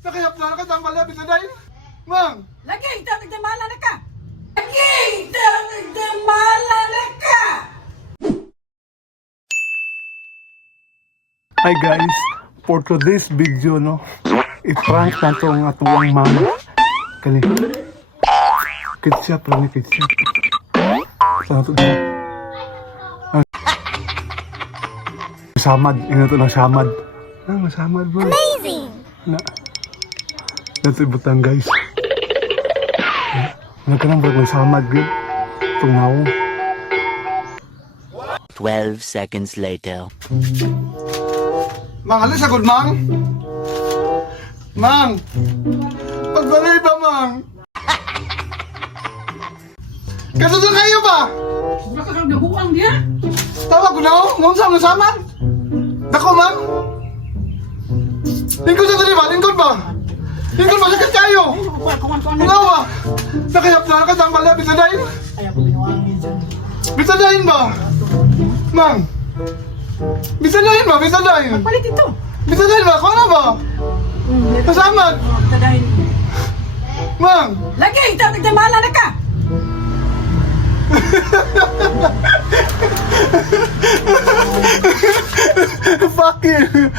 Nakayap na nakatambal na bitaday. Mang! Lagi, ito nagdamala na ka! Lagi, ito nagdamala na ka! Hi guys, for today's video no, i-prank na ito ang atuwang mama. Kali, ketchup lang ni ketchup. Saan ito na? Samad, ino ito na samad. Ah, masamad bro. Amazing! Na, dito ibutang guys. Nagkanang bro, masamad good. Tungaw. 12 seconds later. Mang, alis agad, Mang! Mang! Pagbalay ba, Mang? Kasundo kayo ba? Wala ka kang nabuang diya? Tawag ko na ako, ngunsa mo saman? Dako, Mang! Lingkod sa tali ba? Lingkod ba? Lingkod ba? Sakit kayo! Unaw ba? Nakayap na nakatambal na bitadayin? Ayaw ko binuangin dyan. Bitadayin ba? Mang! Bitadayin ba? Bitadayin! Palit ito! Bitadayin ba? Kung ano ba? Masamad! Tadahin. Mang! Lagi, ito nagdamala na ka! Fuck you!